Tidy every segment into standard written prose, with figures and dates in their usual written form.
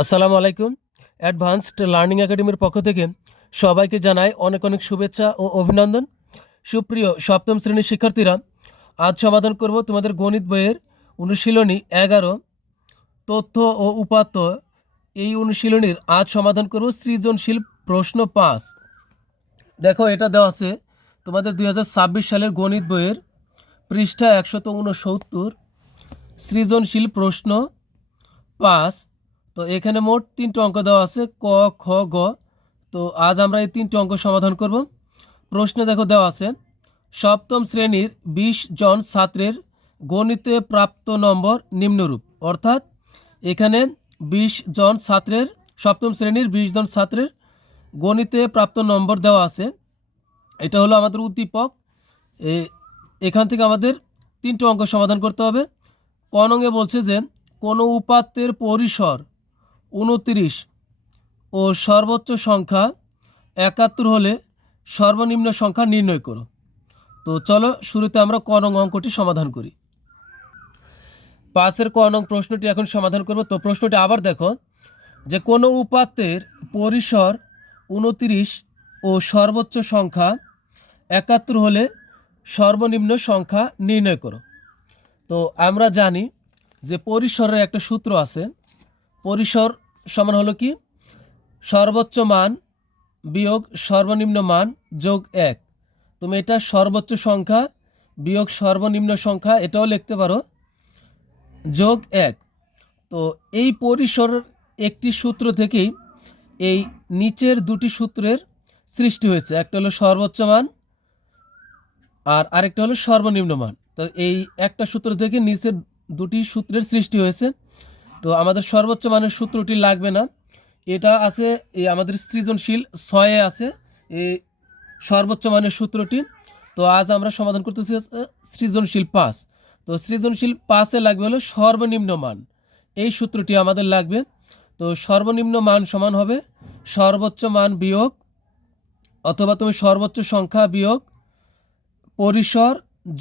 আসসালামু আলাইকুম। Advanced learning একাডেমির পক্ষ থেকে সবাইকে জানাই অনেক অনেক শুভেচ্ছা ও অভিনন্দন। সুপ্রিয় সপ্তম শ্রেণীর শিক্ষার্থীরা, আজ সমাধান করব তোমাদের গণিত বইয়ের অনুশীলনী 11 তথ্য ও উপাত্ত। এই অনুশীলনীর আজ সমাধান করব সৃজনশীল প্রশ্ন 5। দেখো, এটা দেওয়া আছে তোমাদের 2026 সালের গণিত বইয়ের পৃষ্ঠা 169, সৃজনশীল প্রশ্ন 5। তো এখানে মোট 3টি অঙ্ক দেওয়া আছে, ক, খ, গ। তো আজ আমরা এই 3টি অঙ্ক সমাধান করব। প্রশ্নে দেখো দেওয়া আছে, সপ্তম শ্রেণীর 20 জন ছাত্রের গণিতে প্রাপ্ত নম্বর নিম্নরূপ। অর্থাৎ এখানে 20 জন ছাত্রের, সপ্তম শ্রেণীর 20 জন ছাত্রের গণিতে প্রাপ্ত নম্বর দেওয়া আছে। এটা হলো আমাদের উদ্দীপক। এখান থেকে আমাদের 3টি অঙ্ক সমাধান করতে হবে। ক নঙ্গে বলছে যে কোনো উপাত্তের পরিসর 29 ও সর্বোচ্চ সংখ্যা 71 হলে সর্বনিম্ন সংখ্যা নির্ণয় করো। তো চলো শুরুতে আমরা ক নং অঙ্কটি সমাধান করি। 5-এর ক নং প্রশ্নটি এখন সমাধান করব। তো প্রশ্নটি আবার দেখো, যে কোনো উপাত্তের পরিসর 29 ও সর্বোচ্চ সংখ্যা 71 হলে সর্বনিম্ন সংখ্যা নির্ণয় করো। তো আমরা জানি যে পরিসরের একটা সূত্র আছে। পরিসর সমান হলো কি, সর্বোচ্চ মান বিয়োগ সর্বনিম্ন মান যোগ 1। তুমি এটা সর্বোচ্চ সংখ্যা বিয়োগ সর্বনিম্ন সংখ্যা এটাও লিখতে পারো, যোগ 1। তো এই পরিসরের একটি সূত্র থেকেই এই নিচের দুটি সূত্রের সৃষ্টি হয়েছে। একটা হলো সর্বোচ্চ মান আর আরেকটা হলো সর্বনিম্ন মান। তো এই একটা সূত্র থেকে নিচের দুটি সূত্রের সৃষ্টি হয়েছে। তো আমাদের সর্বোচ্চ মানের সূত্রটি লাগবে না, এটা আছে এই আমাদের সৃজনশীল 6-এ আছে এই সর্বোচ্চ মানের সূত্রটি। তো আজ আমরা সমাধান করতেছি সৃজনশীল 5। তো সৃজনশীল 5-এ লাগবে হলো সর্বনিম্ন মান, এই সূত্রটি আমাদের লাগবে। তো সর্বনিম্ন মান সমান হবে সর্বোচ্চ মান বিয়োগ, অথবা তুমি সর্বোচ্চ সংখ্যা বিয়োগ পরিসর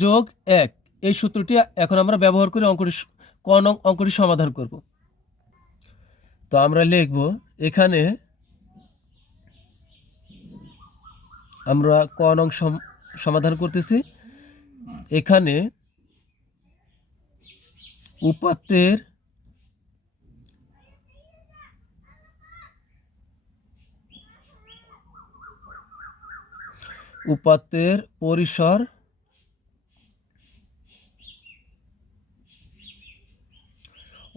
যোগ 1। এই সূত্রটি এখন আমরা ব্যবহার করে অঙ্কটি ক নং অঙ্কটি সমাধান করব। তো আমরা লিখব, এখানে আমরা ক নং সমাধান করতেছি। এখানে উপাত্তের পরিসর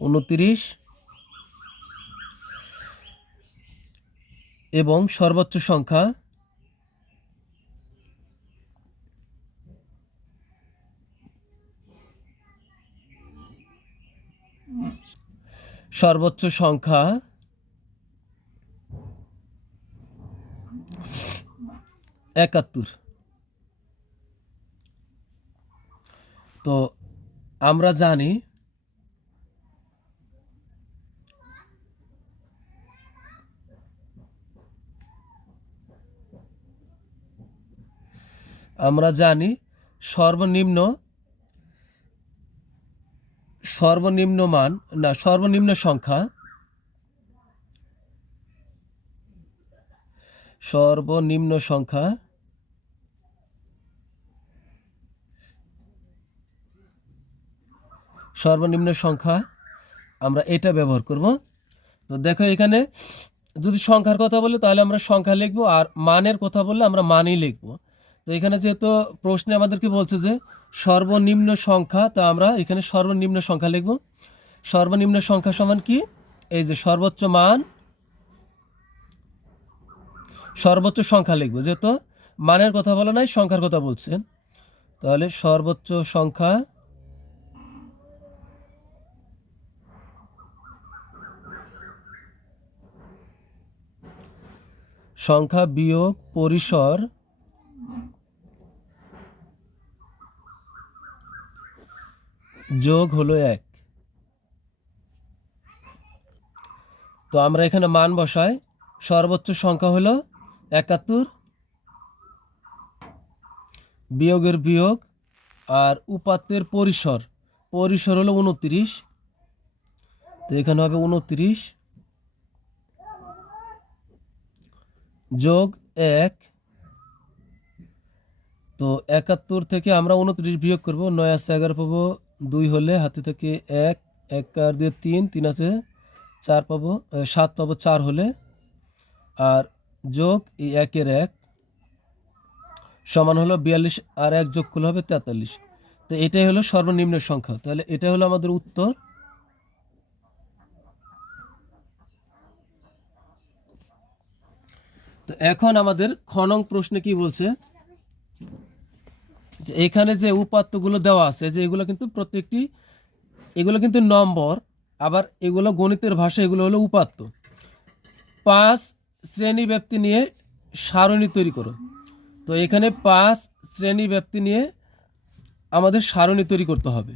29 এবং সর্বোচ্চ সংখ্যা সর্বোচ্চ সংখ্যা 71। তো আমরা জানি সর্বনিম্ন সংখ্যা আমরা এটা ব্যবহার করব। তো দেখো, এখানে যদি সংখ্যার কথা বলে তাহলে আমরা সংখ্যা লিখব, আর মানের কথা বললে আমরা মানই লিখব। তো এখানে যেহেতু প্রশ্নে আমাদেরকে বলছে যে সর্বনিম্ন সংখ্যা, তা আমরা এখানে সর্বনিম্ন সংখ্যা লিখব। সর্বনিম্ন সংখ্যা সমান কি, এই যে সর্বোচ্চ মান, সর্বোচ্চ সংখ্যা লিখব, যেহেতু মানের কথা বলা নাই, সংখ্যার কথা বলছে। তাহলে সর্বোচ্চ সংখ্যা বিয়োগ পরিসর যোগ হলো 1। তো আমরা এখানে মান বসাই, সর্বোচ্চ সংখ্যা হলো 71, বিয়োগের বিয়োগ, আর উপাত্তের পরিসর হলো 29। তো এখানে হবে 29 যোগ 1। তো 71 থেকে আমরা 29 বিয়োগ করব, 9 আছে 11 পাবো, 2 হলে হাতে থেকে 1, 1 আর 2 3, 3 আছে 4 পাবো, 7 পাবো 4 হলে, আর যোগ এই 1 এর 1 সমান হলো 42, আর 1 যোগ করলে হবে 43। তো এটাই হলো সর্বনিম্ন সংখ্যা। তাহলে এটা হলো আমাদের উত্তর। তো এখন আমাদের খ নং প্রশ্নে কি বলছে, যে এখানে যে উপাত্তগুলো দেওয়া আছে, যে এগুলো কিন্তু প্রত্যেকটি, এগুলো কিন্তু নম্বর, আবার এগুলো গণিতের ভাষায় এগুলো হলো উপাত্ত। 5 শ্রেণী ব্যাপ্তি নিয়ে সারণী তৈরি করো। তো এখানে 5 শ্রেণী ব্যাপ্তি নিয়ে আমাদের সারণী তৈরি করতে হবে।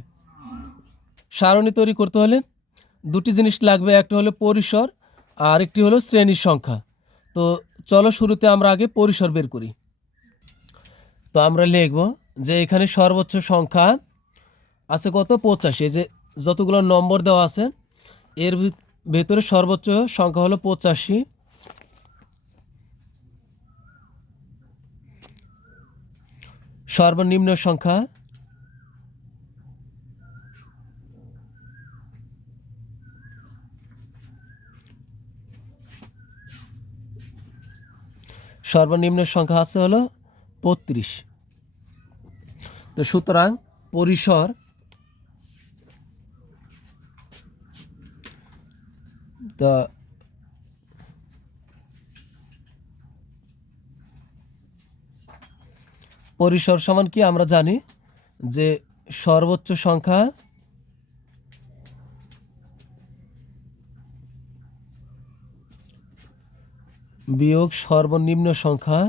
সারণী তৈরি করতে হলে দুটি জিনিস লাগবে, একটা হলো পরিসর আর একটি হলো শ্রেণীর সংখ্যা। তো চলো শুরুতে আমরা আগে পরিসর বের করি। তো আমরা লিখব যে এখানে সর্বোচ্চ সংখ্যা আছে কত, 85। যে যতগুলো নম্বর দেওয়া আছে এর ভেতরে সর্বোচ্চ সংখ্যা হলো 85। সর্বনিম্ন সংখ্যা সংখ্যা আছে হলো 32। তো সুতরাং পরিসর পরিসর সমান কি আমরা জানি, যে সর্বোচ্চ সংখ্যা বিয়োগ সর্বনিম্ন সংখ্যা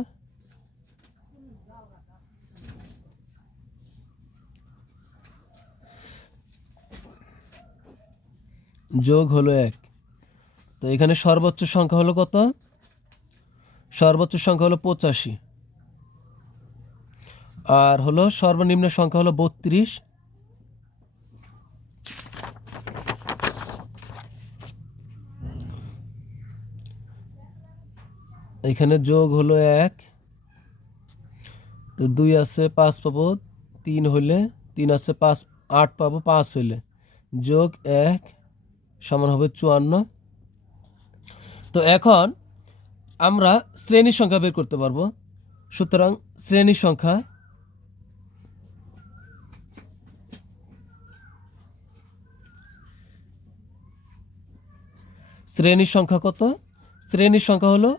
যোগ হলো 1। তো এখানে সর্বোচ্চ সংখ্যা হলো কত, সর্বোচ্চ সংখ্যা হলো 85, আর হলো সর্বনিম্ন সংখ্যা হলো 32। এখানে যোগ হলো 1। তো 2 আছে 5 পাবো, 3 হইলে 3 আছে 5, 8 পাবো 5 হইলে, যোগ 1 সমান হবে 54। তো এখন আমরা শ্রেণীর সংখ্যা বের করতে পারবো। সুতরাং শ্রেণীর সংখ্যা কত, শ্রেণীর সংখ্যা হলো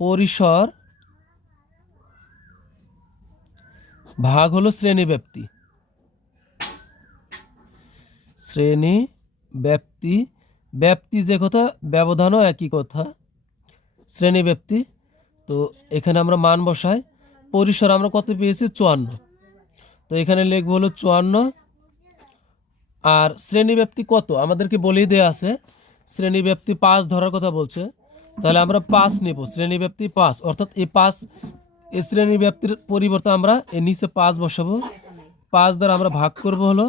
পরিসর ভাগ হলো শ্রেণী ব্যাপ্তি। শ্রেণী ব্যাপ্তি, ব্যাপ্তি যে কথা, ব্যবধানও একই কথা, শ্রেণী ব্যাপ্তি। তো এখানে আমরা মান বসাই, পরিসর আমরা কত পেয়েছি, 54। তো এখানে লিখব হলো 54, আর শ্রেণী ব্যাপ্তি কত আমাদেরকে বলেই দেওয়া আছে, শ্রেণী ব্যাপ্তি 5 ধরার কথা বলছে, তাহলে আমরা 5 নেব, শ্রেণী ব্যাপ্তি 5, অর্থাৎ এই 5, এই শ্রেণী ব্যাপ্তির পরিবর্তে আমরা এর নিচে 5 বসাবো। 5 দ্বারা আমরা ভাগ করব হলো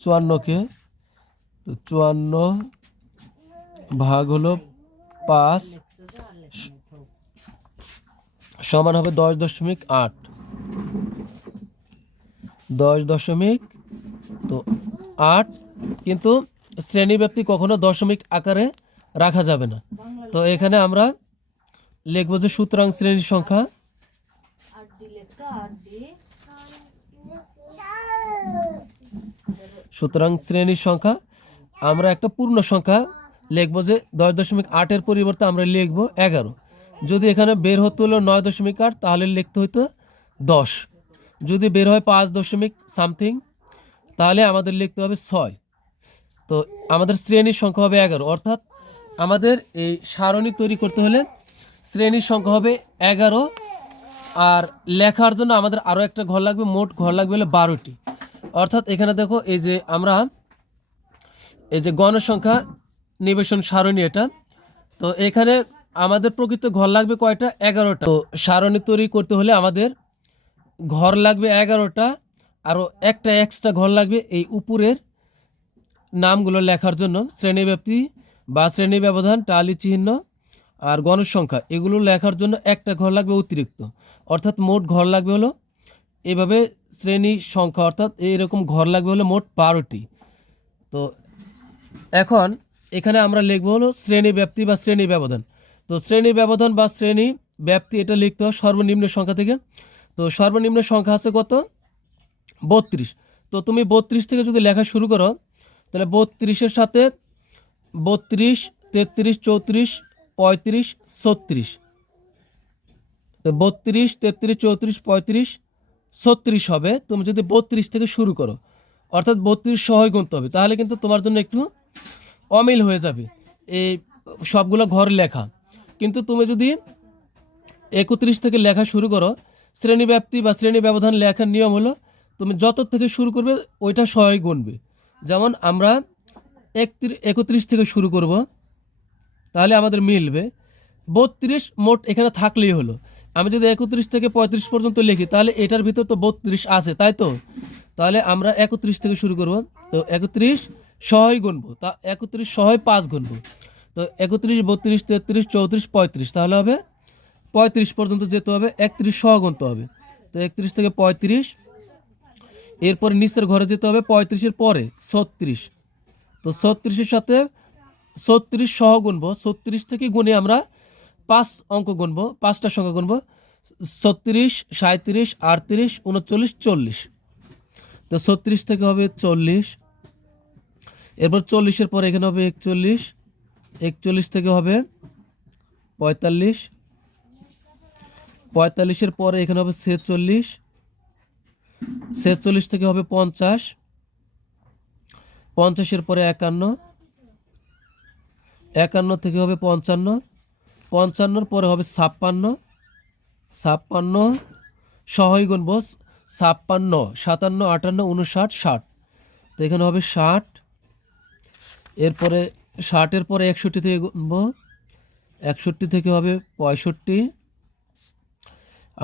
54কে। তো 54 ভাগ হলো 5 সমান হবে 10.8। 10.8, কিন্তু শ্রেণীব্যাপ্তি কখনো দশমিক আকারে রাখা যাবে না। তো এখানে আমরা লিখবো যে সুতরাং শ্রেণীর সংখ্যা আমরা একটা পূর্ণ সংখ্যা লিখবো, যে 10.8 পরিবর্তে আমরা লিখবো 11। যদি এখানে বের হতে হলো 9.8, তাহলে লিখতে হইতো 10। যদি বের হয় 5 তাহলে আমাদের লিখতে হবে 6। তো আমাদের শ্রেণীর সংখ্যা হবে 11, অর্থাৎ আমাদের এই সারণী তৈরি করতে হলে শ্রেণীর সংখ্যা হবে 11, আর লেখার জন্য আমাদের আরও একটা ঘর লাগবে, মোট ঘর লাগবে হলে 12টি। অর্থাৎ এখানে দেখো, এই যে আমরা এই যে গণসংখ্যা নিবেশন সারণী এটা, তো এখানে আমাদের প্রকৃত ঘর লাগবে কয়টা, 11টা। তো সারণী তৈরি করতে হলে আমাদের ঘর লাগবে 11টা, আরও একটা এক্সট্রা ঘর লাগবে এই উপরের নামগুলো লেখার জন্য, শ্রেণীব্যাপ্তি বা শ্রেণী ব্যবধান, টালি চিহ্ন, আর গণের সংখ্যা এগুলো লেখার জন্য একটা ঘর লাগবে অতিরিক্ত, অর্থাৎ মোট ঘর লাগবে হলো এভাবে শ্রেণী সংখ্যা, অর্থাৎ এরকম ঘর লাগবে হলো মোট 12টি। তো এখন এখানে আমরা লিখবো হলো শ্রেণী ব্যাপ্তি বা শ্রেণী ব্যবধান। তো শ্রেণী ব্যবধান বা শ্রেণী ব্যাপ্তি এটা লিখতে হয় সর্বনিম্ন সংখ্যা থেকে। তো সর্বনিম্ন সংখ্যা আছে কত? 32। তো তুমি 32 থেকে যদি লেখা শুরু করো তাহলে 32-এর সাথে 32, 33, 34, 35, 36। তো 32, 33, 34, 35, 36 হবে তুমি যদি 32 থেকে শুরু করো, অর্থাৎ 32 সহই গুনতে হবে, তাহলে কিন্তু তোমার জন্য একটু অমিল হয়ে যাবে এই সবগুলো ঘর লেখা। কিন্তু তুমি যদি 31 থেকে লেখা শুরু করো, শ্রেণী ব্যাপ্তি বা শ্রেণী ব্যবধান লেখার নিয়ম হলো তুমি যত থেকে শুরু করবে ওইটা সহই গুনবে। যেমন আমরা 31 থেকে শুরু করব, তাহলে আমাদের মিলবে 32 মোট এখানে থাকলেই হলো। আমি যদি 31 থেকে 35 পর্যন্ত লিখি তাহলে এটার ভিতর তো 32 আছে, তাই তো? তাহলে আমরা 31 থেকে শুরু করব। তো 31 সহই গুনবো, তা 31 সহই 5 গুনবো। তো 31, 32, 33, 34, 35, তাহলে হবে 35 পর্যন্ত যেতে হবে, 31 সহ গুনতে হবে। তো 31 থেকে 35, এরপরে নিচের ঘরে যেতে হবে 35-এর পরে 36। তো 36-এর সাথে 36 সহ গুনবো, 36 থেকে গুনে আমরা 5 অঙ্ক গুনবো, 5টা সংখ্যা গুনবো, 36, 37, 38, 39, 40। তো 36 থেকে হবে 40, এরপর 40-এর পরে এখানে হবে 41, 41 থেকে হবে 45, 45-এর পরে এখানে হবে 46, 46 থেকে হবে 50, 50-এর পরে 51, 51 থেকে হবে 55, 55-এর পরে হবে 56, 56 সহই গুনবো, 56, 57, 58, 59, 60। তো এখানে হবে 60, এরপরে 60-এর পরে 61 থেকে গুনবো, 61 থেকে হবে 65,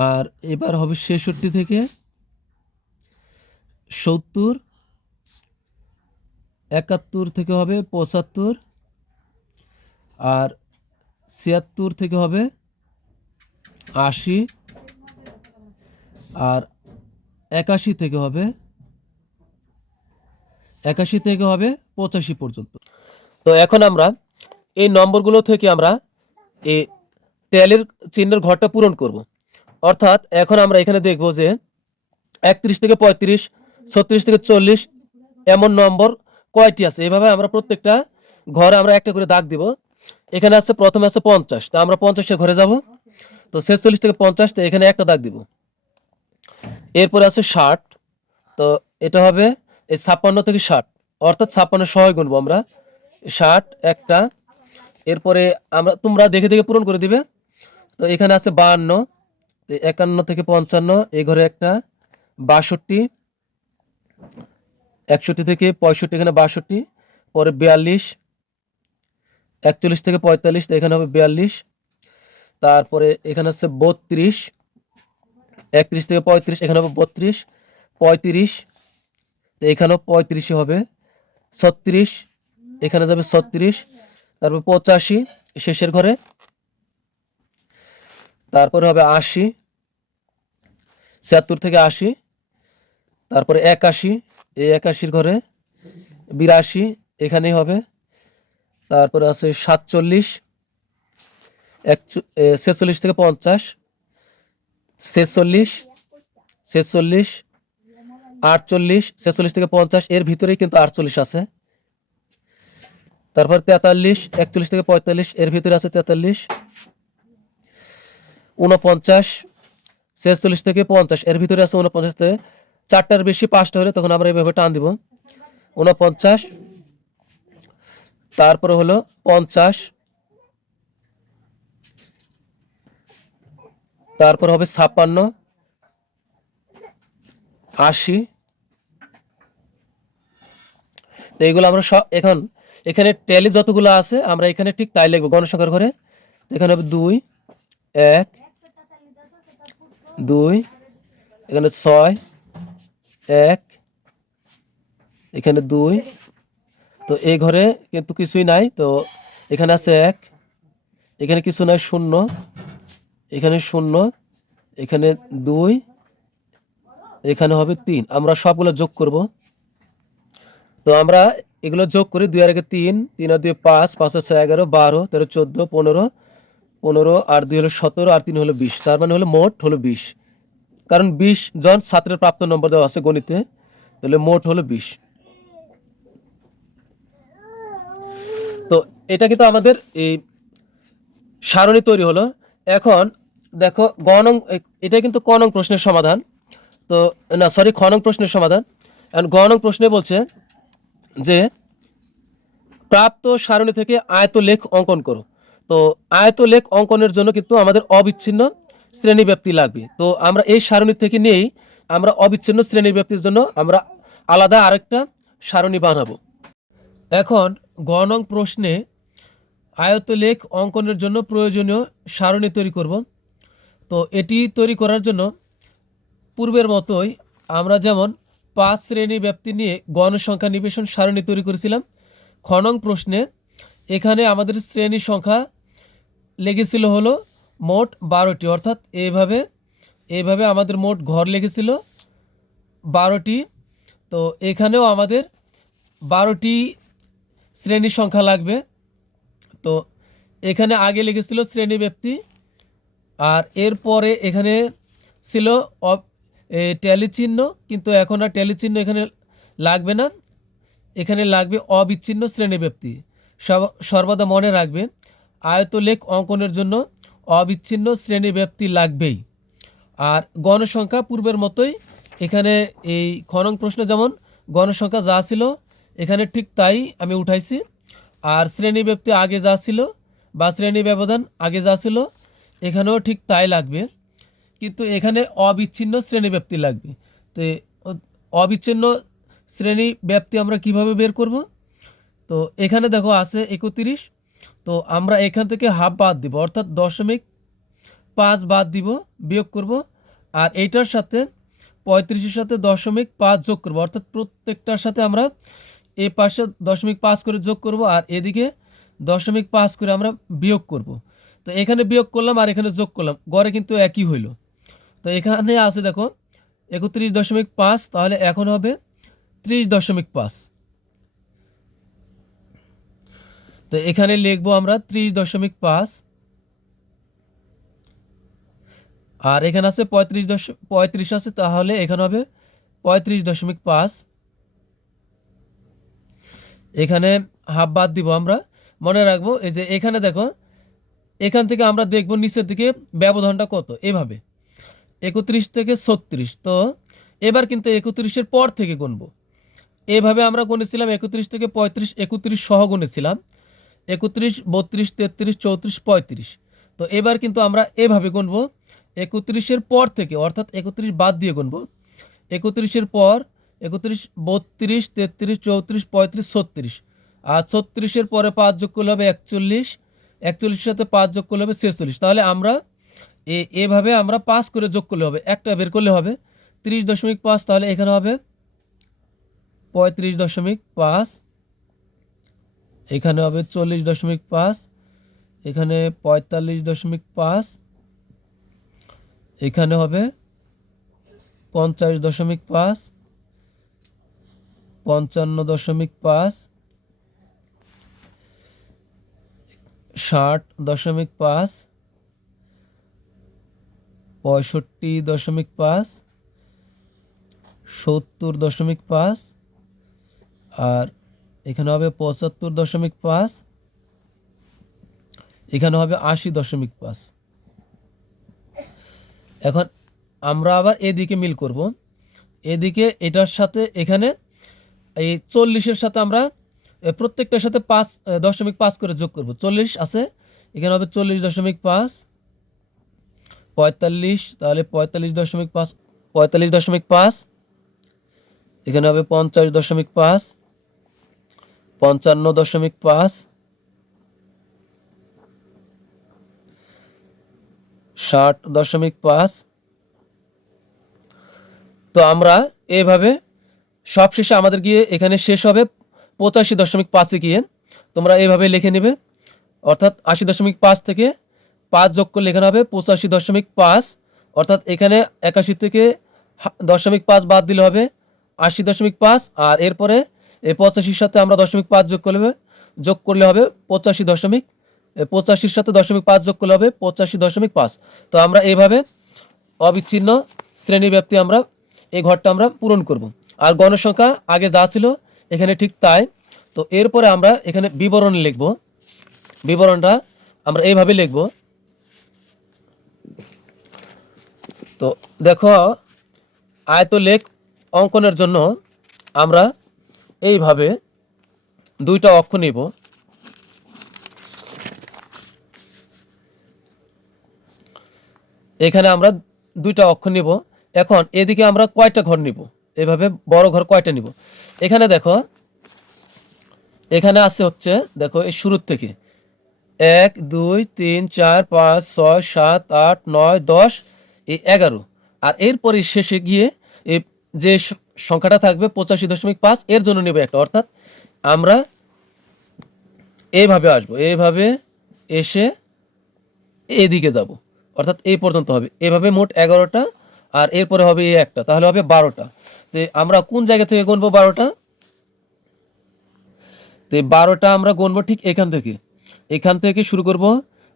আর এবার হবে 66 থেকে 70, 71 থেকে হবে 75, আর 76 থেকে হবে 80, আর 81 থেকে হবে 85 পর্যন্ত। তো এখন আমরা এই নম্বরগুলো থেকে আমরা এই ট্যালির চিহ্নের ঘরটা পূরণ করব। অর্থাৎ এখন আমরা এখানে দেখব যে 31 থেকে 35, 36 থেকে 40 এমন নম্বর কয়টি আছে। এভাবে আমরা প্রত্যেকটা ঘরে আমরা একটা করে দাগ দিব। এখানে আছে প্রথমে আছে 50, তো আমরা 50-এর ঘরে যাব। তো 46 থেকে 50, তো এখানে একটা দাগ দিব। এরপরে আছে 60, তো এটা হবে এই 56 থেকে 60, অর্থাৎ 56 সহই গুনবো আমরা, 60 একটা। এরপরে আমরা তোমরা দেখে দেখে পূরণ করে দিবে। তো এখানে আছে 52, তো 51 থেকে 55 এই ঘরে একটা, 62, 61 থেকে 65 এখানে 62, পরে 42, 41 থেকে 45, তো এখানে হবে 42, তারপরে এখানে আছে 32, 31 থেকে 35 এখানে হবে 32, 35, তো এখানেও 35 হবে, 36 এখানে যাবে 36, তারপর 85 শেষের ঘরে, তারপরে হবে 80, 76 থেকে 80, তারপরে 81 এই 81-র ঘরে, 82 এখানেই হবে, তারপরে আছে 47, 46 থেকে 50, 46, 46, 48, 46 থেকে 50 এর ভিতরেই কিন্তু 48 আছে। তারপর 43, 41 থেকে 45 এর ভিতরে আছে 43, 49, 46 থেকে 50 এর ভিতরে আছে 49, তে 4টার বেশি 5টা হলে তখন আমরা এইভাবে টান দিব, 49, তারপরে হলো 50, তারপর হবে 56, 80। তো এইগুলো আমরা সব এখন এখানে ট্যালি যতগুলো আছে আমরা এখানে ঠিক তাই লিখবো গণসংখ্যার ঘরে। এখানে হবে 2, 1, 2, এখানে 6, 1, এখানে 2, তো এই ঘরে কিন্তু কিছুই নাই, তো এখানে আছে 1, এখানে কিছু নয়, শূন্য, এখানে শূন্য, এখানে 2, এখানে হবে 3। আমরা সবগুলো যোগ করব। তো আমরা এগুলো যোগ করি। 2 আর 1 3, 3 আর 2 5, 5 আর 6 11, 12, 13 14, 15, 15 আর 2 হলো 17, আর 3 হলো 20। তার মানে হলো মোট হলো 20। কারণ 20 জন ছাত্রের প্রাপ্ত নম্বর দেওয়া আছে গণিতে, তাহলে মোট হলো 20। তো এটা কিন্তু আমাদের এই সারণী তৈরি হলো। এখন দেখো এটা কিন্তু ক নং প্রশ্নের সমাধান। তো না, সরি, খ নং প্রশ্নের সমাধান। এখন গ নং প্রশ্নে বলছে যে প্রাপ্ত সারণী থেকে আয়তলেখ অঙ্কন করো। তো আয়তলেখ অঙ্কনের জন্য কিন্তু আমাদের অবিচ্ছিন্ন শ্রেণীব্যাপ্তি লাগবে। তো আমরা এই সারণী থেকে নিয়েই আমরা অবিচ্ছিন্ন শ্রেণীব্যাপ্তির জন্য আমরা আলাদা আরেকটা সারণী বানাবো। এখন গ নং প্রশ্নে আয়তলেখ অঙ্কনের জন্য প্রয়োজনীয় সারণী তৈরি করব। তো এটি তৈরি করার জন্য পূর্বের মতোই আমরা যেমন 5 শ্রেণী ব্যাপ্তি নিয়ে গণসংখ্যা নিবেশন সারণী তৈরি করেছিলাম, খ নং প্রশ্নে এখানে আমাদের শ্রেণী সংখ্যা লেগেছিল হলো মোট 12টি, অর্থাৎ এইভাবে আমাদের মোট ঘর লেগেছিল 12টি। তো এখানেও আমাদের 12টি শ্রেণী সংখ্যা লাগবে। তো এখানে আগে লেগেছিল শ্রেণী ব্যাপ্তি, আর এরপরে এখানে ছিল ট্যালি চিহ্ন, কিন্তু এখন আর ট্যালি চিহ্ন এখানে লাগবে না, এখানে লাগবে অবিচ্ছিন্ন শ্রেণীব্যাপ্তি। সর্বদা মনে রাখবে, আয়তলেখ অঙ্কনের জন্য অবিচ্ছিন্ন শ্রেণীব্যাপ্তি লাগবেই। আর গণসংখ্যা পূর্বের মতোই এখানে এই খ নং প্রশ্নে যেমন গণসংখ্যা যা ছিল এখানে ঠিক তাই আমি উঠাইছি। আর শ্রেণীব্যাপ্তি আগে যা ছিল বা শ্রেণী ব্যবধান আগে যা ছিল এখানেও ঠিক তাই লাগবে, কিন্তু এখানে অবিচ্ছিন্ন শ্রেণীব্যাপ্তি লাগবে। তো অবিচ্ছিন্ন শ্রেণী ব্যাপ্তি আমরা কিভাবে বের করব? তো এখানে দেখো আছে 31। তো আমরা এখান থেকে হাফ বাদ দিব, অর্থাৎ 0.5 বাদ দিব, বিয়োগ করব। আর এইটার সাথে 35-এর সাথে 0.5 যোগ করব, অর্থাৎ প্রত্যেকটার সাথে আমরা এই পাশে 0.5 করে যোগ করব, আর এদিকে 0.5 করে আমরা বিয়োগ করব। তো এখানে বিয়োগ করলাম আর এখানে যোগ করলাম, গড়ে কিন্তু একই হইল। তো এখানে আছে দেখো 31.5, তাহলে এখন হবে 30.5। তো এখানে লিখবো আমরা 30.5, আর এখানে আছে 35 আছে, তাহলে এখানে হবে 35.5। এখানে হাফ বাদ দিব। আমরা মনে রাখবো এই যে এখানে দেখো, এখান থেকে আমরা দেখব নিচের দিকে ব্যবধানটা কত, এভাবে 31 থেকে 36। তো এবার কিন্তু 31-এর পর থেকে গুনবো। এভাবে আমরা গুনেছিলাম 31 থেকে 35, 31 সহ গুনেছিলাম 31, 32, 33, 34, 35। তো এবার কিন্তু আমরা এভাবে গুনবো 31-এর পর থেকে, অর্থাৎ 31 বাদ দিয়ে গুনবো। 31-এর পর 31, 32, 33, 34, 35, 36, আর 36-এর পরে 5 যোগ করলে হবে 41, 41-এর সাথে 5 যোগ করলে হবে 46। তাহলে আমরা এভাবে আমরা 5 করে যোগ করলে হবে, একটা বের করলে হবে 30.5। তাহলে এখানে হবে 35.5, এখানে হবে 40.5, এখানে 45.5, এখানে হবে 50.5, 55.5, 60.5, 65.5, 70.5, আর এখানে হবে 75.5, এখানে হবে 80.5। এখন আমরা আবার এদিকে মিল করব, এদিকে এটার সাথে এখানে এই 40-এর সাথে আমরা প্রত্যেকটার সাথে 5.5 করে যোগ করব। 40 আছে, এখানে হবে 40.5, 45, তাহলে 45.5, 45.5, এখানে হবে 50.5, 55.5, 60.5। তো আমরা এইভাবে সবশেষে আমাদের গিয়ে এখানে শেষ হবে 85.5-এ গিয়ে। তোমরা এইভাবে লিখে নেবে অর্থাৎ ৮০.৫ থেকে ৫ যোগ করলে এখানে হবে ৮৫.৫, অর্থাৎ এখানে ৮১ থেকে ০.৫ বাদ দিলে হবে ৮০.৫, আর এরপরে এই ৮৫-র সাথে আমরা ০.৫ যোগ করলে হবে ৮৫.৫-এর সাথে ০.৫ যোগ করলে হবে ৮৫.৫। তো আমরা এইভাবে অবিচ্ছিন্ন শ্রেণীব্যাপ্তি আমরা এই ঘরটা আমরা পূরণ করব। আর গণসংখ্যা আগে যা ছিল এখানে ঠিক তাই। তো এরপরে আমরা এখানে বিবরণ লিখব। বিবরণটা আমরা এইভাবে লিখব। তো দেখো, আয়তলেখ অঙ্কনের জন্য আমরা এইভাবে দুইটা অক্ষ নিব। এখানে আমরা দুইটা অক্ষ নিব। এখন এদিকে আমরা কয়টা ঘর নিব, এভাবে বড় ঘর কয়টা নিব। এখানে দেখো, এখানে আছে হচ্ছে, দেখো এই শুরুর থেকে ১ ২ ৩ ৪ ৫ ৬ ৭ ৮ ৯ ১০, এই ১১, আর এরপরে শেষে গিয়ে এই যে সংখ্যাটা থাকবে ৮৫.৫ এর জন্য নেব একটা। অর্থাৎ আমরা এইভাবে আসবো, এইভাবে এসে এদিকে যাব, অর্থাৎ এই পর্যন্ত হবে। এভাবে মোট ১১টা, আর এরপরে হবে এই একটা, তাহলে হবে ১২টা। তো আমরা কোন জায়গা থেকে গুনবো ১২টা? তো ১২টা আমরা গুনবো ঠিক এখান থেকে শুরু করব।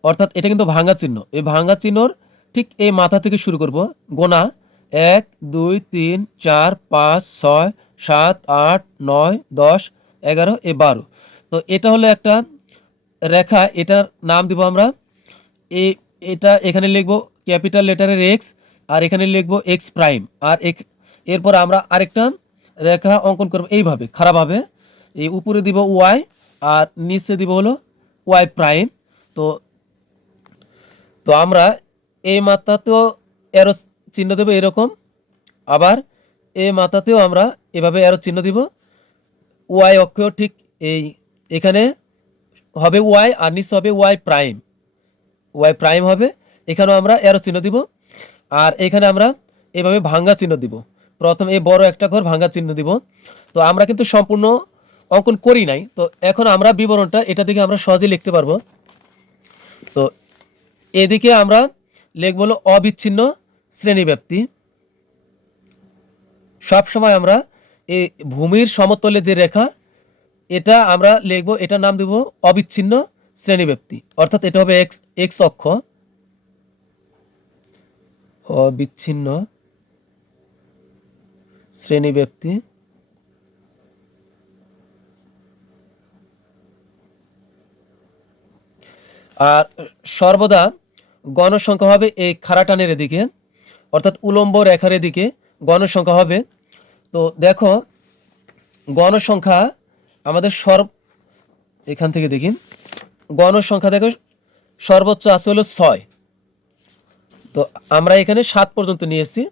অর্থাৎ এটা কিন্তু ভাঙা চিহ্ন, এই ভাঙা চিহ্নর ঠিক এই মাথা থেকে শুরু করব গোনা। ১ ২ ৩ ৪ ৫ ৬ ৭ ৮ ৯ ১০ ১১ এই ১২। তো এটা হলো একটা রেখা, এটার নাম দিব আমরা এটা এখানে লিখব ক্যাপিটাল লেটারের এক্স, আর এখানে লিখব এক্স প্রাইম। আর এরপর আমরা আরেকটা রেখা অঙ্কন করব এইভাবে খারাপভাবে। এই উপরে দিব ওয়াই, আর নিচে দিব হলো ওয়াই প্রাইম। তো তো আমরা এই মাথাতেও অ্যারো চিহ্ন দেব এরকম, আবার এই মাথাতেও আমরা এভাবে অ্যারো চিহ্ন দিব। ওয়াই অক্ষেও ঠিক এখানে হবে ওয়াই, আর নিচে হবে ওয়াই প্রাইম হবে। এখানেও আমরা অ্যারো চিহ্ন দিব, আর এখানে আমরা এভাবে ভাঙ্গা চিহ্ন দিব। প্রথম এই বড় একটা ঘর ভাঙ্গা চিহ্ন দিব। তো আমরা কিন্তু সম্পূর্ণ অঙ্কন করি নাই। তো এখন আমরা বিবরণটা এটা থেকে আমরা সহজেই লিখতে পারবো। তো এদিকে আমরা লিখব হলো অবিচ্ছিন্ন শ্রেণীব্যাপ্তি। সবসময় আমরা এই ভূমির সমতলে যে রেখা এটা আমরা লিখব, এটার নাম দেব অবিচ্ছিন্ন শ্রেণীব্যাপ্তি। অর্থাৎ এটা হবে এক্স অক্ষ, অবিচ্ছিন্ন শ্রেণীব্যাপ্তি। আর সর্বদা গণসংখ্যা হবে এই খাড়াটানের এদিকে, অর্থাৎ উলম্ব রেখার এদিকে গণসংখ্যা হবে। তো দেখো, গণসংখ্যা আমাদের এখান থেকে দেখি, গণসংখ্যা দেখো সর্বোচ্চ আছে হলো ৬। তো আমরা এখানে ৭ পর্যন্ত নিয়েছি।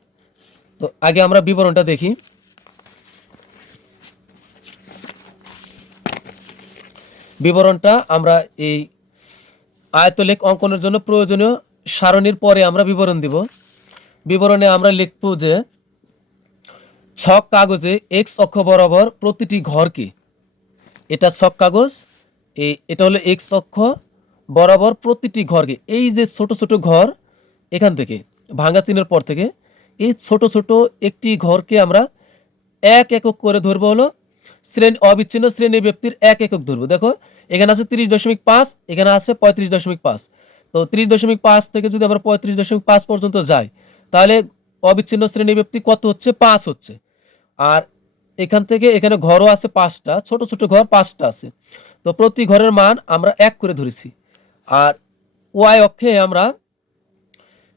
তো আগে আমরা বিবরণটা দেখি। বিবরণটা আমরা এই আয়তলেখ অঙ্কনের জন্য প্রয়োজনীয় সারণীর পরে আমরা বিবরণ দিব। বিবরণে আমরা লিখব যে ছক কাগজে এক্স অক্ষ বরাবর প্রতিটি ঘরকে, এটা ছক কাগজ, এটা হলো এক্স অক্ষ বরাবর প্রতিটি ঘরকে, এই যে ছোট ছোট ঘর এখান থেকে ভাঙা চিহ্নের পর থেকে এই ছোট ছোট একটি ঘরকে আমরা এক একক করে ধরবো হলো অবিচ্ছিন্ন শ্রেণী ব্যক্তির এক একক ধরবো। দেখো এখানে আছে ৩০.৫, এখানে আছে ৩৫.৫। তো ৩০.৫ থেকে যদি আমরা ৩৫.৫ পর্যন্ত যাই, তাহলে অবিচ্ছিন্ন শ্রেণী ব্যক্তি কত হচ্ছে? ৫ হচ্ছে। আর এখান থেকে এখানে ঘরও আছে ৫টা, ছোট ছোট ঘর ৫টা আছে। তো প্রতি ঘরের মান আমরা ১ করে ধরেছি। আর ওয়াই অক্ষে আমরা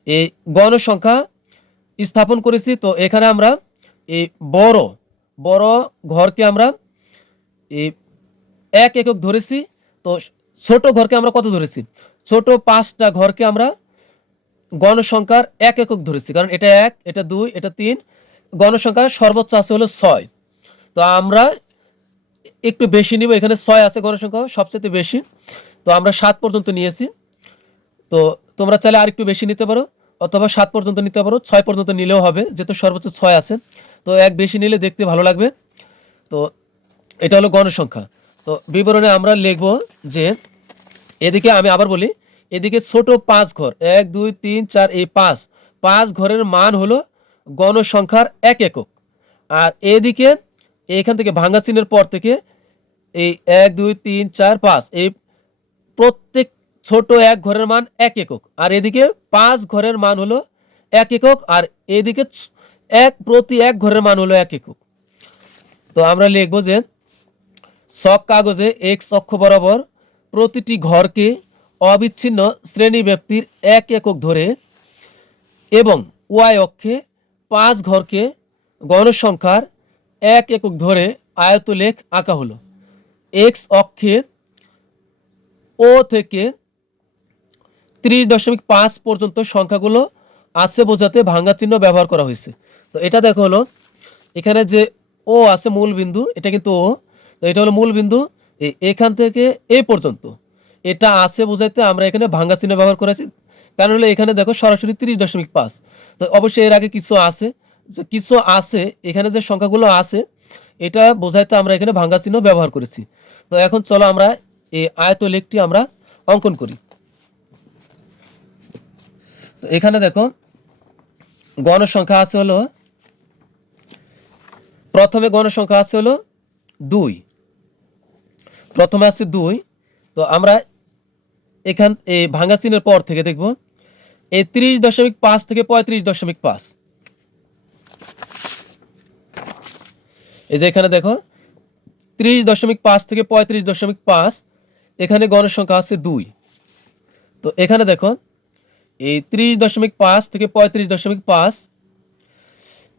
এই গণসংখ্যা স্থাপন করেছি। তো এখানে আমরা এই বড় বড় ঘরকে আমরা এই ১ একক ধরেছি। তো ছোট ঘরকে আমরা কত ধরেছি? ছোট ৫টা ঘরকে আমরা গণসংখ্যার ১ একক ধরেছি, কারণ এটা ১, এটা ২, এটা ৩। গণসংখ্যা সর্বোচ্চ আছে হলো ৬। তো আমরা একটু বেশি নিব, এখানে ৬ আছে গণসংখ্যা সবচেয়ে বেশি। তো আমরা ৭ পর্যন্ত নিয়েছি। তো তোমরা চাইলে আর একটু বেশি নিতে পারো, অথবা ৭ পর্যন্ত নিতে পারো, ৬ পর্যন্ত নিলেও হবে, যেহেতু সর্বোচ্চ ৬ আছে। তো এক বেশি নিলে দেখতে ভালো লাগবে। তো এটা হলো গণসংখ্যা। তো বিবরণে আমরা লিখব যে এদিকে আমি আবার বলি, এদিকে ছোট 5 ঘর 1 2 3 4 এই 5 ঘরের মান হলো গণসংখ্যার 1 একক। আর এদিকে এখান থেকে ভাঙা চিহ্নের পর থেকে এই 1 2 3 4 5 এই প্রত্যেক ছোট এক ঘরের মান 1 একক। আর এদিকে 5 ঘরের মান হলো 1 একক। আর এদিকে প্রতি এক ঘরের মান হলো 1 একক। তো আমরা লিখবো যে ছক কাগজে এক্স অক্ষ বরাবর প্রতিটি ঘরকে অবিচ্ছিন্ন শ্রেণীব্যাপ্তির 1 একক ধরে এবং ওয়াই অক্ষে 5 ঘরকে গণসংখ্যার 1 একক ধরে আয়তলেখ আঁকা হলো। এক্স অক্ষে ও থেকে 30.5 পর্যন্ত সংখ্যাগুলো আছে বোঝাতে ভাঙা চিহ্ন ব্যবহার করা হয়েছে। তো এটা দেখো হলো এখানে যে ও আছে মূল বিন্দু, এটা কিন্তু ও, তো এটা হলো মূল বিন্দু এখান থেকে এই পর্যন্ত এটা আছে বোঝাইতে আমরা এখানে ভাঙা চিহ্ন ব্যবহার করেছি। কারণ হলো এখানে দেখো সরাসরি 30.5, তো অবশ্যই এর আগে কিছু আছে, কিছু আছে এখানে যে সংখ্যাগুলো আছে এটা বোঝাইতে আমরা এখানে ভাঙা চিহ্ন ব্যবহার করেছি। তো এখন চলো আমরা এই আয়তলেখটি আমরা অঙ্কন করি। তো এখানে দেখো গণসংখ্যা আছে হলো, প্রথমে গণসংখ্যা আছে হলো 2, প্রথমে আছে 2। তো আমরা এখান এই ভাঙা চিহ্নের পর থেকে দেখব এই 30.5 থেকে 35.5, এই যে এখানে দেখো 30.5 থেকে 35.5 এখানে গণসংখ্যা আছে 2। তো এখানে দেখো এই 30.5 থেকে 35.5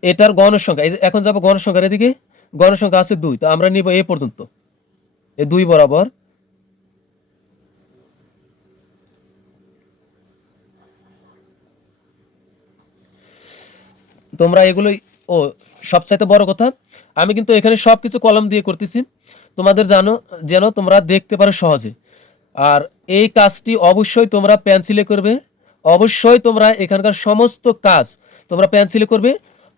এটার গণসংখ্যা, এই যে এখন যাবো গণসংখ্যার এদিকে, গণসংখ্যা আছে 2, তো আমরা নিব এই পর্যন্ত, এই 2 বরাবর। তোমরা এগুলোই, ও সবচাইতে বড় কথা আমি কিন্তু এখানে সব কিছু কলম দিয়ে করতেছি তোমাদের জানো যেন তোমরা দেখতে পারো সহজে। আর এই কাজটি অবশ্যই তোমরা পেন্সিলে করবে, অবশ্যই তোমরা এখানকার সমস্ত কাজ তোমরা পেন্সিলে করবে।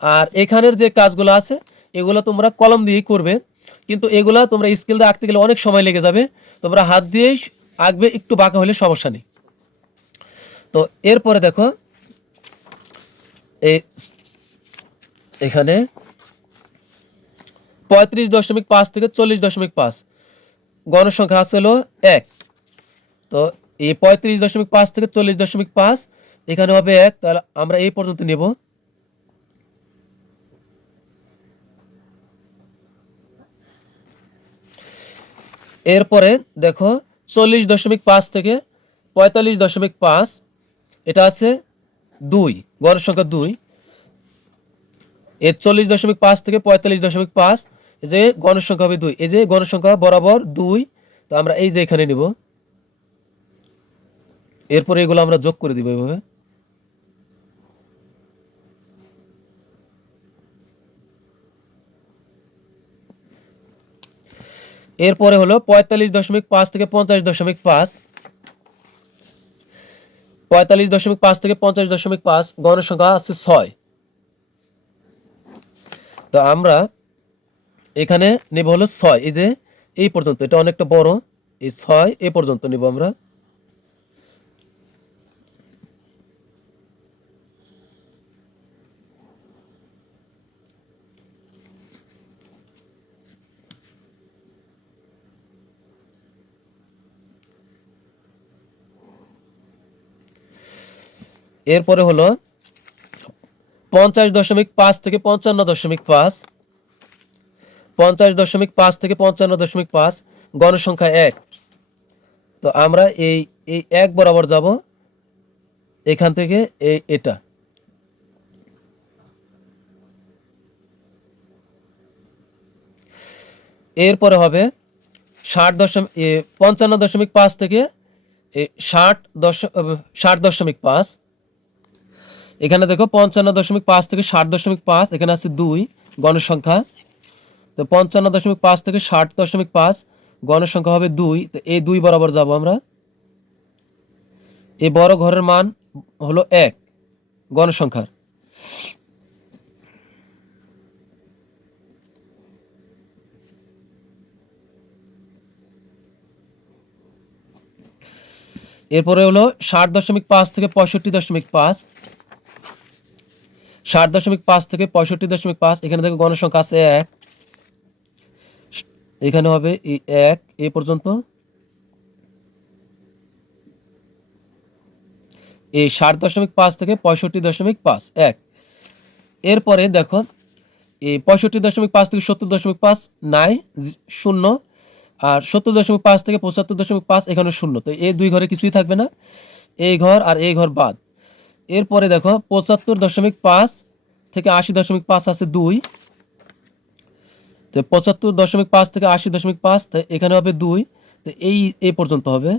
আর এখানের যে কাজগুলো আছে এগুলো তোমরা কলম দিয়েই করবে, কিন্তু এগুলা তোমরা স্কেল দিয়ে আঁকতে গেলে অনেক সময় লেগে যাবে, তোমরা হাত দিয়েই আঁকবে, একটু বাঁকা হলে সমস্যা নেই। তো এরপরে দেখো এই এখানে 35.5 থেকে 40.5 গণসংখ্যা আছে হলো 1। তো এই 35.5 থেকে 40.5 এখানে হবে 1, তাহলে আমরা এই পর্যন্ত নেব। এরপরে দেখো 40.5 থেকে 45.5 এটা আছে 2, গণসংখ্যা 2। এর 40.5 থেকে 45.5 এই যে গণসংখ্যা হবে 2, এই যে গণসংখ্যা বরাবর 2, তো আমরা এই যে এখানে নিব। এরপরে এগুলো আমরা যোগ করে দিব এইভাবে। এরপরে হলো 45.5 থেকে 50.5, 45.5 থেকে 50.5 গণসংখ্যা আছে 6। তো আমরা এখানে নেব হলো 6, এই যে এই পর্যন্ত, এটা অনেকটা বড়, এই 6 এই পর্যন্ত নিব আমরা। এরপরে হলো 50.5 থেকে 55.5, 50.5 থেকে 55.5 গণসংখ্যা 1। তো আমরা এই এই 1 বরাবর যাব এখান থেকে এটা। এরপরে হবে 55.5 থেকে 60.5, এখানে দেখো 55.5 থেকে 60.5 এখানে আছে 2 গণসংখ্যা। তো 55.5 থেকে 60.5 গণসংখ্যা হবে 2, তো এই 2 বরাবর যাব আমরা। এই বড় ঘরের মান হলো 1 গণসংখ্যার। এরপরে হলো 60.5 থেকে 65.5, 60.5 থেকে 65.5। এখানে দেখো গণসংখ্যা আছে 1, এখানে হবে এই 1 এ পর্যন্ত। এই 60.5 থেকে 65.5 1। এরপরে দেখো এই 65.5 থেকে 70.5 নাই, 0। আর 70.5 থেকে 75.5 এখানে 0। তো এই দুই ঘরে কিছুই থাকবে না, এই ঘর আর এই ঘর বাদ। এরপরে দেখো 75.5 থেকে 80.5 আছে 2। তো 75.5 থেকে 80.5, তো এখানে হবে 2। তো এই পর্যন্ত হবে।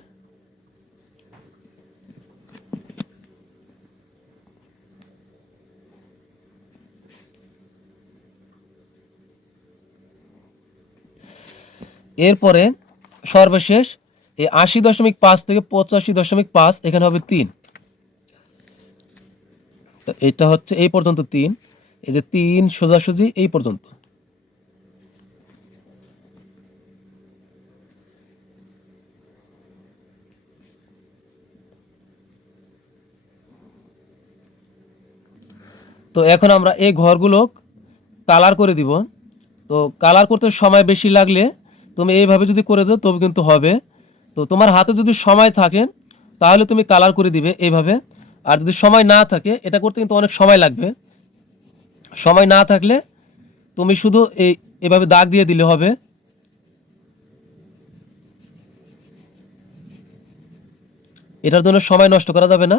এরপরে সর্বশেষ এই 80.5 থেকে 85.5 এখানে হবে 3। তো এটা হচ্ছে এই পর্যন্ত 3, এই যে 3 সোজাসুজি এই পর্যন্ত। তো এখন আমরা এই ঘরগুলো কালার করে দিব। তো কালার করতে সময় বেশি লাগলে তুমি এইভাবে যদি করে দাও তবে কিন্তু হবে। তো তোমার হাতে যদি সময় থাকে তাহলে তুমি কালার করে দিবে এইভাবে। আর যদি সময় না থাকে, এটা করতে কিন্তু অনেক সময় লাগবে, সময় না থাকলে তুমি শুধু এভাবে দাগ দিয়ে দিলে হবে। এটার জন্য সময় নষ্ট করা যাবে না।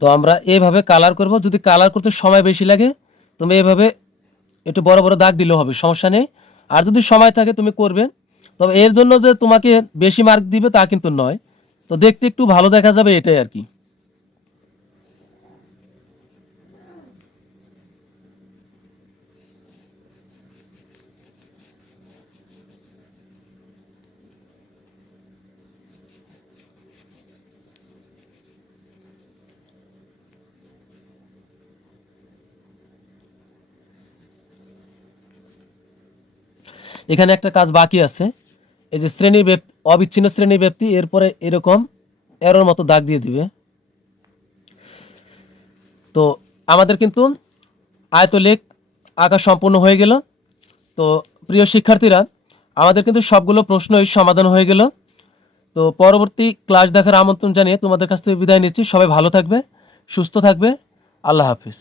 তো আমরা এইভাবে কালার করব। যদি কালার করতে সময় বেশি লাগে তুমি এইভাবে একটু বড় বড় দাগ দিলেও হবে, সমস্যা নেই। আর যদি সময় থাকে তুমি করবে। তবে এর জন্য যে তোমাকে বেশি মার্ক দিবে তা কিন্তু নয়। তো দেখতে একটু ভালো দেখা যাবে, এটাই আর কি। এখানে একটা কাজ বাকি আছে, এই যে শ্রেণী ব্যক্তি, অবিচ্ছিন্ন শ্রেণী ব্যক্তি, এরপরে এরকম এরোর মতো দাগ দিয়ে দিবে। তো আমাদের কিন্তু আয়তলেখ আঁকা সম্পূর্ণ হয়ে গেল। তো প্রিয় শিক্ষার্থীরা, আমাদের কিন্তু সবগুলো প্রশ্নই সমাধান হয়ে গেল। তো পরবর্তী ক্লাস দেখার আমন্ত্রণ জানিয়ে তোমাদের কাছ থেকে বিদায় নিচ্ছি। সবাই ভালো থাকবে, সুস্থ থাকবে। আল্লাহ হাফিজ।